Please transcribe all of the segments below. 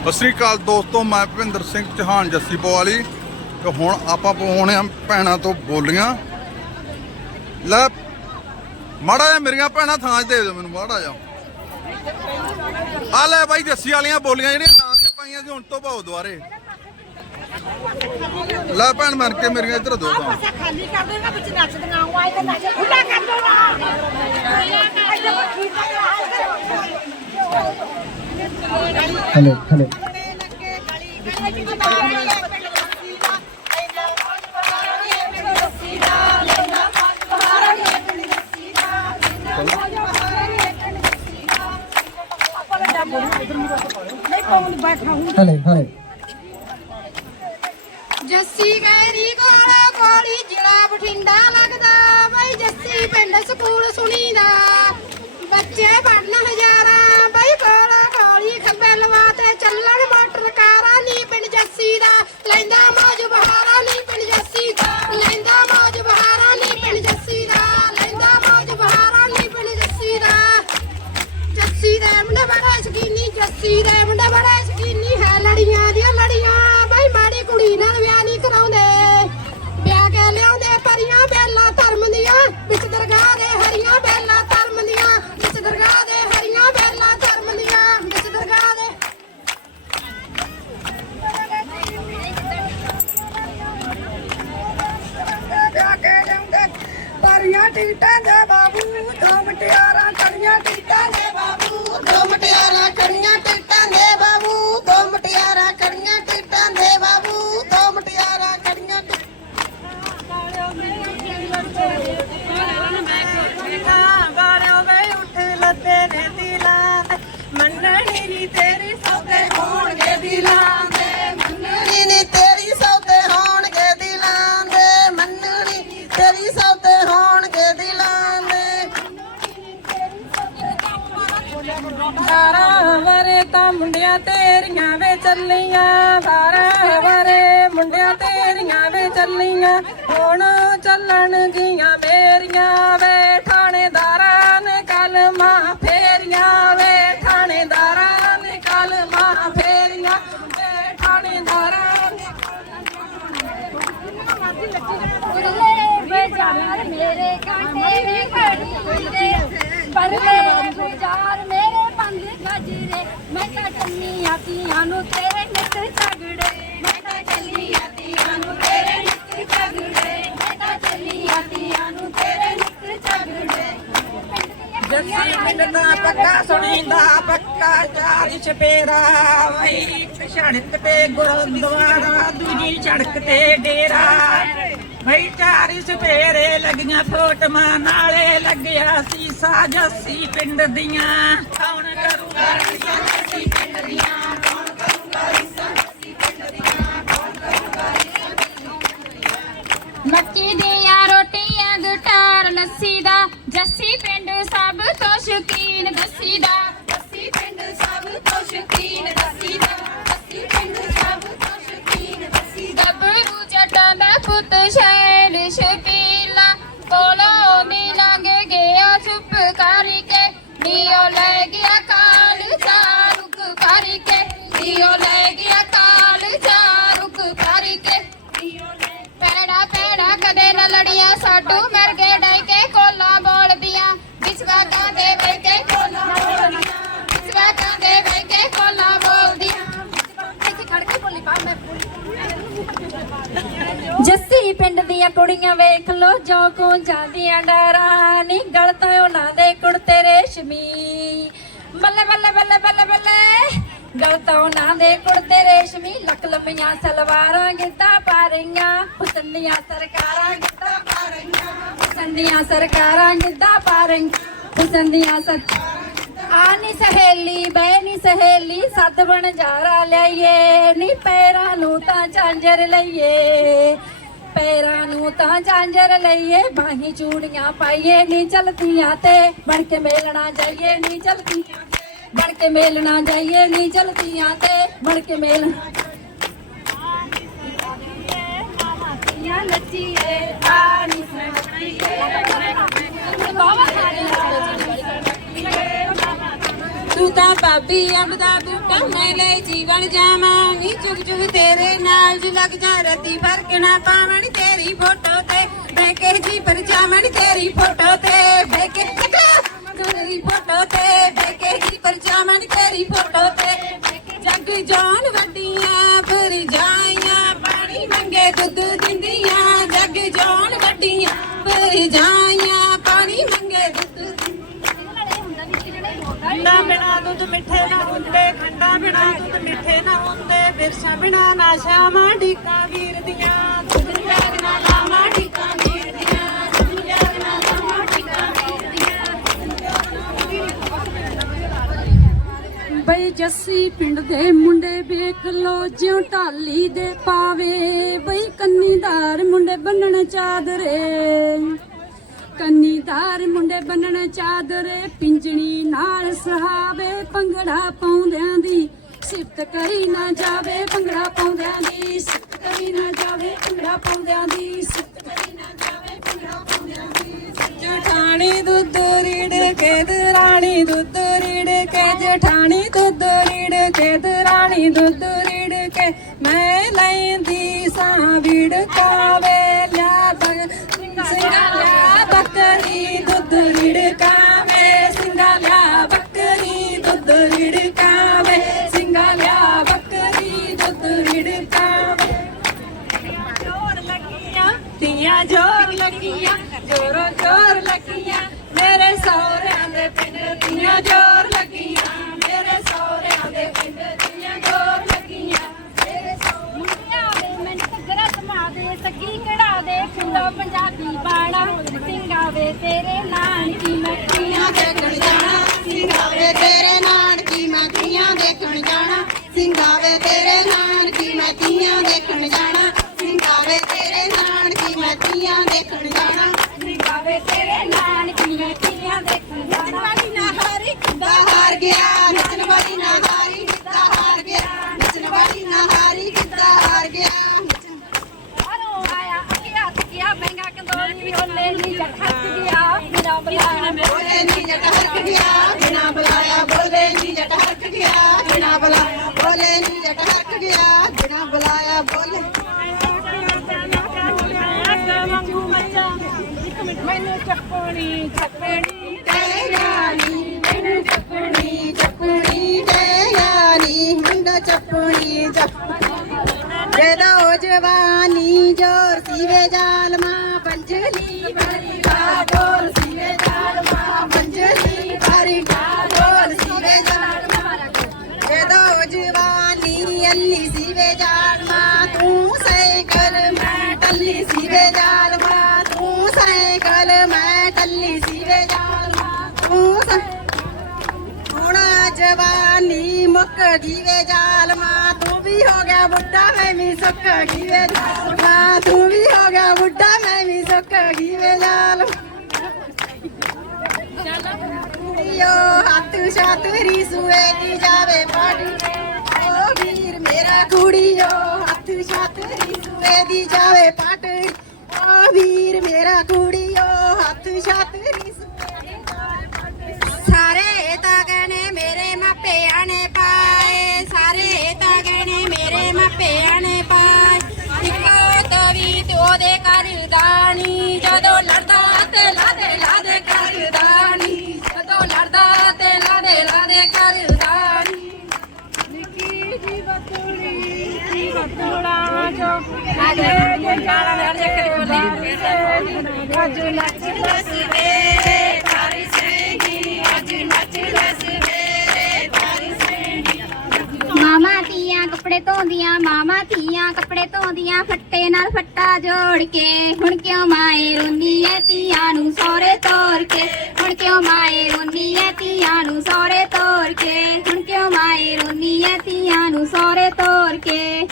ਸਤਿ ਸ੍ਰੀ ਅਕਾਲ ਦੋਸਤੋ, ਮੈਂ ਭਵਿੰਦਰ ਸਿੰਘ ਚੌਹਾਨ, ਜੱਸੀ ਪਵਾਲੀ। ਤੇ ਹੁਣ ਆਪਾਂ ਪਾਉਣੇ ਆ ਭੈਣਾਂ ਤੋਂ ਬੋਲੀਆਂ। ਲੈ, ਮਾੜਾ ਜਿਹਾ ਮੇਰੀਆਂ ਭੈਣਾਂ ਥਾਂ 'ਚ ਦੇ ਦਿਓ ਮੈਨੂੰ, ਮਾੜਾ ਜਿਹਾ। ਆ ਲੈ ਬਾਈ, ਜੱਸੀ ਵਾਲੀਆਂ ਬੋਲੀਆਂ ਜਿਹੜੀਆਂ ਨਾਂ ਤੇ ਪਾਈਆਂ ਸੀ, ਹੁਣ ਤੋਂ ਪਾਓ ਦੁਬਾਰੇ। ਲੈ ਭੈਣ ਮਰ ਕੇ ਮੇਰੀਆਂ ਇੱਧਰ ਦੋ ਤਾਂ ਖਾਲੀ ਕਰ ਦੋ ਨਾ, ਵਿੱਚ ਨੱਚਦੀਆਂ ਆਏ ਤਾਂ ਨੱਚ। ਖੁੱਲਾ ਕਰ ਦੋ ਨਾ। ਹਲੋ ਹਲੋ ਨਹੀਂ ਕੋਲ ਜੱਸੀ ਗੈਰੀ ਕੋਲ ਕੋਲੀ ਜ਼ਿਲ੍ਹਾ ਬਠਿੰਡਾ ਲੱਗਦਾ। ਬਈ ਜੱਸੀ ਪਿੰਡ ਸਕੂਲ ਸੁਣੀਦਾ। ਬੱਚੇ ਪੜਨ ਸ਼ਕੀਨੀ ਜੱਸੀ ਦੇ ਮੁੰਡੇ ਬੜਾ ਸ਼ਕੀਨੀ ਹੈ ਲੜੀਆਂ ਦੀਆਂ ਲੜੀਆਂ। ਬਾਈ ਮਾੜੀ ਕੁੜੀ ਨਾਲ ਵਿਆਹ ਨਹੀਂ ਕਰਾਉਂਦੇ। ਵਿਆਹ ਕੇ ਲਿਆਉਂਦੇ ਪਰੀਆਂ ਬੈਲਾਂ ਧਰਮ ਦੀਆਂ। ਵਿੱਚ ਦਰਗਾਹ ਦੇ ਹਰੀਆਂ ਬੈਲਾਂ ਧਰਮ ਦੀਆਂ। ਵਿੱਚ ਦਰਗਾਹ ਦੇ ਹਰੀਆਂ ਬੈਲਾਂ ਧਰਮ ਦੀਆਂ। ਵਿੱਚ ਦਰਗਾਹ ਦੇ ਪਰੀਆਂ ਟਿਕਟਾਂ ਦੇ ਬਾਬੂ ਦੋ ਮਟਿਆਰਾਂ ਕਰੀਆਂ ਟਿਕਟਾਂ ਦੇ ਬਾਬੂ ਦੋ ਮਟਿਆਰਾਂ never ਬਾਰਾਂ ਵਰੇ ਤਾਂ ਮੁੰਡਿਆਂ ਤੇਰੀਆਂ ਵੇ ਚੱਲੀਆਂ ਬਾਰਾਂ ਵਰੇ ਮੁੰਡਿਆਂ ਤੇਰੀਆਂ ਵੇ ਚੱਲੀਆਂ, ਹੁਣ ਚੱਲਣਗੀਆਂ ਮੇਰੀਆਂ ਵੇ, ਥਾਣੇਦਾਰਾਂ ਨੇ ਕਲਮਾਂ ਫੇਰੀਆਂ ਵੇ, ਥਾਣੇਦਾਰਾਂ ਨੇ ਕਲਮਾਂ ਫੇਰੀਆਂ ਵੇ, ਥਾਣੇਦਾਰਾਂ ਨੇ ਬਾਜ਼ਾਰ ਮੇਰੇ ਕਾਂਟੇ ਵੀ ਖੜੀ ਰੇ ਪਰਲੇ ਬਾਜ਼ਾਰ ਮੇਰੇ ਪੰਜ ਗਜਰੇ, ਮੈਂ ਤਾਂ ਚੱਲੀ ਆਤੀਆਂ ਨੂੰ ਤੇਰੇ ਨਿੱਤ ਝਗੜੇ ਮੈਂ ਤਾਂ ਚੱਲੀ ਆਤੀਆਂ ਨੂੰ ਤੇਰੇ ਨਿੱਤ ਝਗੜੇ ਮੈਂ ਤਾਂ ਚੱਲੀ ਆਤੀਆਂ ਨੂੰ ਤੇਰੇ ਨਿੱਤ ਝਗੜੇ ਜੱਸੀ ਪਿੰਡ ਪੱਕਾ ਸੁਣੀਂਦਾ, ਪੱਕਾ ਚਾਰ ਛਪੇਰਾ ਵਈ ਸੜਕ ਤੇ ਗੁਰਦੁਆਰਾ, ਦੂਜੀ ਸੜਕ ਤੇ ਡੇਰਾ। ਵਈ ਚਾਰ ਚਪੇਰੇ ਲੱਗੀਆਂ ਫੋਟਮਾਂ ਨਾਲੇ ਲੱਗਿਆ ਸੀਸਾ ਜੱਸੀ ਪਿੰਡ ਦੀਆਂ। ਕੌਣ ਕਰੂਗਾ ਰੀਸਾਂ ਪਿੰਡ ਦੀਆਂ? ਕੌਣ ਕਰੂਗਾ ਰੀਸਾਂ ਪਿੰਡ ਦੀਆਂ? ਕੌਣ ਕਰੂਗਾ ਮੱਕੀ ਦੀਆਂ ਰੋਟੀਆਂ, ਗੁਟਾਰ, ਲੱਸੀ ਦਾ ਜੱਸੀ ਪਿੰਡ ਸਭ ਤੋਂ ਸ਼ੌਕੀਨ। ਸ਼ੈਲ ਸ਼ਪੀਲਾ ਕੋਲੋਂ ਦੀ ਲੰਘ ਗਿਆ, ਚੁੱਪ ਕਰਕੇ। ਨੀਓ ਲੈ ਗਿਆ ਕਾਲ ਚਾਰੁਕ ਕਰਕੇ। ਨੀਓ ਲੈ ਗਿਆ ਕਾਲ ਚਾਰੁਕ ਕਰਕੇ। ਪੈੜਾ ਪੈੜਾ ਕਦੇ ਨਾ ਲੜੀਆਂ, ਸਾਡੂ ਮਰਗੇ ਡਾਈ ਕੇ। ਜੱਸੀ ਪਿੰਡ ਦੀਆਂ ਕੁੜੀਆਂ ਵੇਖ ਲੋ ਜੋ ਕੋ ਜਾਂਦੀਆਂ ਡਰਾਂ, ਨੀ ਗਲ ਤੋਂ ਉਹਨਾਂ ਦੇ ਕੁੜਤੇ ਰੇਸ਼ਮੀ ਬੱਲੇ ਬੱਲੇ ਬੱਲੇ ਬੱਲੇ ਬੱਲੇ, ਗਲ ਤੋਂ ਉਹਨਾਂ ਦੇ ਕੁੜਤੇ ਰੇਸ਼ਮੀ ਲੱਕ ਲੰਮੀਆਂ ਸਲਵਾਰਾਂ ਗਿੱਧਾ ਪਾ ਰਹੀਆਂ ਹੁਸਨ ਸਰਕਾਰਾਂ ਗਿੱਧਾ ਪਾ ਰਹੀਆਂ ਹੁਸਨ ਸਰਕਾਰਾਂ ਗਿੱਧਾ ਪਾ ਰਹੀਆਂ ਹੁਸਨ ਦੀਆਂ ਸਰ ਆ ਨੀ ਸਹੇਲੀ, ਬੈ ਨੀ ਸਹੇਲੀ, ਸੱਦ ਬਣ ਜਾਰਾ ਲਈਏ ਨੀ ਪੈਰਾਂ ਨੂੰ ਤਾਂ ਝਾਂਜਰ ਲਈਏ। ਪੈਰਾਂ ਨੂੰ ਤਾਂ ਝਾਂਜਰ ਲਈਏ, ਬਾਹੀ ਚੂੜੀਆਂ ਪਾਈਏ ਨੀ ਚਲਤੀਆਂ ਤੇ। ਬਣ ਕੇ ਮੇਲਣਾ ਜਾਈਏ ਨੀ ਚਲਤੀਆਂ ਬਣ ਕੇ ਮੇਲਣਾ ਜਾਈਏ ਨੀ ਚਲਤੀਆਂ ਤੇ। ਬਣ ਕੇ ਮੇਲਣਾ ਨੱਚੀਏ ਆ ਨੀ ਸਣੀਏ ਬਾਵਾ ਸਾਰੇ ਤੂੰ। ਤਾਂ ਭਾਬੀ ਅਬਦਾ ਬੂਟਾ ਮੈਂ ਲੈ ਜੀਵਨ ਜਾਵਾਂ ਨੀ ਚੁਗ ਤੇਰੇ ਨਾਲ ਜੀ ਲੱਗ ਜਾ ਰਤੀ ਫ਼ਰਕ ਨਾ ਪਾਵਣ ਤੇਰੀ ਫੋਟੋ ਤੇ ਬਹਿ ਕੇ ਜੀ ਪਰ ਤੇਰੀ ਫੋਟੋ ਤੇ ਬਹਿ ਕੇ ਤੇਰੀ ਫੋਟੋ ਤੇ ਬਹਿ ਕੇ ਜੀ ਪਰ ਤੇਰੀ ਫੋਟੋ ਤੇ ਜੱਗ ਜਾਨ ਵੱਡੀਆਂ, ਫਿਰ ਜਾਈਆਂ ਪਾਣੀ ਮੰਗੇ ਦੁੱਧ ਦਿੰਦੀਆਂ ਖੰਡਾ ਬਿਨਾ ਦੁੱਧ ਮਿੱਠੇ ਨਾ ਹੁੰਦੇ, ਖੰਡਾ ਬਿਨਾ ਦੁੱਧ ਮਿੱਠੇ ਨਾ ਹੁੰਦੇ, ਬਿਰਸਾ ਬਿਨਾ ਨਾ ਸ਼ਾਮਾਂ ਢੀਕਾਂ ਵੀਰ ਦੀਆਂ। ਦੁੱਧ ਜਾਗਣਾ ਲਾਵਾਂ ਢੀਕਾਂ ਵੀਰ ਦੀਆਂ। ਦੁੱਧ ਜਾਗਣਾ ਲਾਵਾਂ ਢੀਕਾਂ ਵੀਰ ਦੀਆਂ। ਬਈ ਜੱਸੀ ਪਿੰਡ ਦੇ ਮੁੰਡੇ ਵੇਖ ਲੋ ਜਿਉ ਢਾਲੀ ਦੇ ਪਾਵੇ। ਬਈ ਕੰਨੀਦਾਰ ਮੁੰਡੇ ਬੰਨਣ ਚਾਦਰੇ। ਕੰਨੀਦਾਰ ਮੁੰਡੇ ਬੰਨਣ ਚਾਦਰੇ, ਪਿੰਜਣੀ ਨਾਲ ਸਹਾਵੇ ਭੰਗੜਾ ਪਾਉਂਦਿਆਂ ਦੀ। ਸਿਫਤ ਕਰੀ ਨਾ ਜਾਵੇ ਭੰਗੜਾ ਪਾਉਂਦਿਆਂ ਦੀ। ਸਿਫਤ ਕਰੀ ਨਾ ਜਾਵੇ ਭੰਗੜਾ ਪਾਉਂਦਿਆਂ ਦੀ। ਸਿਫਤ ਕਰੀ ਨਾ ਜਾਵੇ ਭੰਗੜਾ ਪਾਉਂਦਿਆਂ ਦੀ। ਜਠਾਣੀ ਦੁੱਧ ਰੀੜ ਕੇ ਦਰਾਣੀ ਦੁੱਧ ਰੀੜ ਕੇ। ਜਠਾਣੀ ਦੁੱਧ ਰੀੜ ਕੇ ਦਰਾਣੀ ਦੁੱਧ ਰੀੜ ਕੇ। ਮੈਂ ਲੈਂਦੀ ਸਾਂ ਵੀੜ ਕਾਵੇ। ਲਿਆ ਬਗ ਸਿੰਘਾ ਲਿਆ ਬੱਕਰੀ ਦੁੱਧ ਰੀੜ ਕਾਵੇ ਸਿੰਘਾ ਲਿਆ ਬੱਕਰੀ ਦੁੱਧ ਰੀੜ ਕਾਵੇ ਸਿੰਘਾ ਲਿਆ ਬੱਕਰੀ ਦੁੱਧ ਰੀੜ ਕਾਵੇ ਜੋਰ ਲੱਗੀਆਂ ਤੀਆਂ ਜੋਰ ਲੱਗੀਆਂ ਜੋਰੋ ਜੋਰ ਲੱਗੀਆਂ ਮੇਰੇ ਸਹੁਰਿਆਂ ਦੇ ਪਿੰਡ ਤੀਆਂ ਜੋਰ ਲੱਗੀਆਂ ਮੇਰੇ ਸਹੁਰਿਆਂ ਦੇ ਪਿੰਡ ਤੀਆਂ ਜੋਰ ਲੱਗੀਆਂ। ਮੇਰੇ ਮੁੰਡਿਆਂ ਵੇ ਮੈਨੂੰ ਘੱਗਰਾ ਸਮਾ ਦੇ ਸੱਗੀ ਕਢਾ ਦੇ? ਖੁੱਲਾ ਪੰਜਾਬੀ ਬਾਣਾ। ਸਿੰਘਾਵੇ ਤੇਰੇ ਨਾਨਕੀ ਮੱਖੀਆਂ ਦੇਖਣ ਜਾਣਾ ਸਿੰਘਾਵੇ ਤੇਰੇ ਨਾਨਕੀ ਮੈਂ ਤੀਆਂ ਦੇਖਣ ਜਾਣਾ ਸਿੰਘਾਵੇ ਤੇਰੇ ਨਾਨਕੀ ਮੈਂ ਤੀਆਂ ਦੇਖਣ ਜਾਣਾ ਸਿੰਘਾਵੇ ਤੇਰੇ ਨਾਨਕੀ ਮੈਂ ਤੀਆਂ ਦੇਖਣ ਜਾਣਾ ਸਿੰਘਾਵੇ ਤੇਰੇ ਨਾਨਕੀ ਮੈਂ ਤੀਆਂ ਦੇਖਣ ਜਾਣਾ। ਹਾਰੀ ਹਾਰ ਗਿਆ જવાની જોર શિવે જાલમાં પંચલી ભરી ਮੈਂ ਟੱਲੀ ਸੀਵੇ ਜਾਲਮਾ ਤੂੰ ਸਾਈ- ਹੁਣ ਜਵਾਨੀ ਮੁੱਕ ਗਈ ਵੇ ਜਾਲਮਾ ਤੂੰ ਵੀ ਹੋ ਗਿਆ ਬੁੱਢਾ, ਮੈਂ ਵੀ ਸੁੱਕ ਗਈ ਵੇ ਜਾਲਮਾ ਤੂੰ ਵੀ ਹੋ ਗਿਆ ਬੁੱਢਾ, ਮੈਂ ਵੀ ਸੁੱਕ ਗਈ ਵੇ ਜਾਲਮਾ ਯੋ ਹੱਥ ਛਾਤਰੀ ਸੂਏ ਦੀ ਜਾਵੇ ਪਾੜੀ। ਓ ਵੀਰ ਮੇਰਾ ਕੁੜੀਓ ਹੱਥ ਛਾਤਰੀ ਸੂਏ ਦੀ ਜਾਵੇ ਪਟ ਓ ਵੀਰ ਮੇਰਾ ਕੁੜੀਓ ਹੱਥ ਛਾਤਰੀ ਸੂਏ ਸਾਰੇ ਤਾਂ ਗਹਿਣੇ ਮੇਰੇ ਮਾਪਿਆਂ ਨੇ ਪਾਏ ਸਾਰੇ ਤਾਂ ਗਹਿਣੇ ਮੇਰੇ ਮਾਪਿਆਂ ਨੇ ਪਾਏ ਇੱਕੋ ਤਵੀ ਤੇ ਉਹਦੇ ਕਰਦਾ ਨੀ ਜਦੋਂ ਲੜਦਾ ਤੇ ਲਾਦੇ ਲਾਦੇ ਕਰਦਾ ਨੀ ਜਦੋਂ ਲੜਦਾ ਤੇ ਲਾਦੇ ਲਾਦੇ ਘਰ ਦਾਣੀ ਨਿੱਕੀ ਜੀ ਬਤੂੜੀ ਜੀ ਬਤੂੜਾ ਜੋ ਅਜੇ ਜੇ ਗਾਣਾ ਅੱਜ ਨੱਚਦਾ ਸਵੇਰੇ ਤਾਰੀ ਸੇਗੀ ਅੱਜ ਨੱਚਦਾ ਸਵੇਰੇ ਤਾਰੀ ਸੇਗੀ ਮਾਮਾ ਧੀਆਂ ਕੱਪੜੇ ਧੋਂਦੀਆਂ ਮਾਮਾ ਧੀਆਂ ਕੱਪੜੇ ਧੋਂਦੀਆਂ, ਫੱਟੇ ਨਾਲ ਫੱਟਾ ਜੋੜ ਕੇ। ਹੁਣ ਕਿਉਂ ਮਾਏ ਰੋਨੀ ਐ ਧੀਆਂ ਨੂੰ ਸੋਰੇ ਤੋਰ ਕੇ? ਹੁਣ ਕਿਉਂ ਮਾਏ ਰੋਨੀ ਐ ਧੀਆਂ ਨੂੰ ਸੋਰੇ ਤੋਰ ਕੇ? ਹੁਣ ਕਿਉਂ ਮਾਏ ਰੋਨੀ ਐ ਧੀਆਂ ਨੂੰ ਸੋਰੇ ਤੋਰ ਕੇ?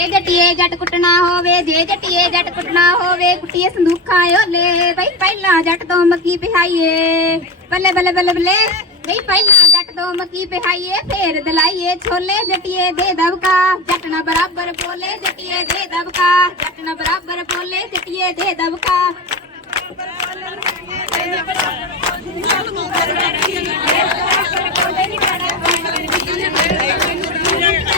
ਜੇ ਜੱਟੀਏ ਜੱਟ ਕੁੱਟਣਾ ਹੋਵੇ ਜੇ ਜੱਟੀਏ ਜੱਟ ਕੁੱਟਣਾ ਹੋਵੇ, ਕੁੱਟੀਏ ਸੰਦੂਖਾਂ ਓਲੇ ਬਈ ਪਹਿਲਾਂ ਜੱਟ ਤੋਂ ਮੱਕੀ ਪਿਹਾਈਏ ਬੱਲੇ ਬੱਲੇ ਬੱਲੇ ਬੱਲੇ, ਬਈ ਪਹਿਲਾਂ ਜੱਟ ਤੋਂ ਮੱਕੀ ਪਿਹਾਈਏ ਫੇਰ ਦਲਾਈਏ ਛੋਲੇ ਜੱਟੀਏ ਦੇ ਦਬਕਾ। ਜੱਟ ਨਾ ਬਰਾਬਰ ਬੋਲੇ, ਜੱਟੀਏ ਦੇ ਦਬਕਾ। ਜੱਟ ਨਾ ਬਰਾਬਰ ਬੋਲੇ, ਜੱਟੀਏ ਦੇ ਦਬਕਾ। ਵੇਖੀ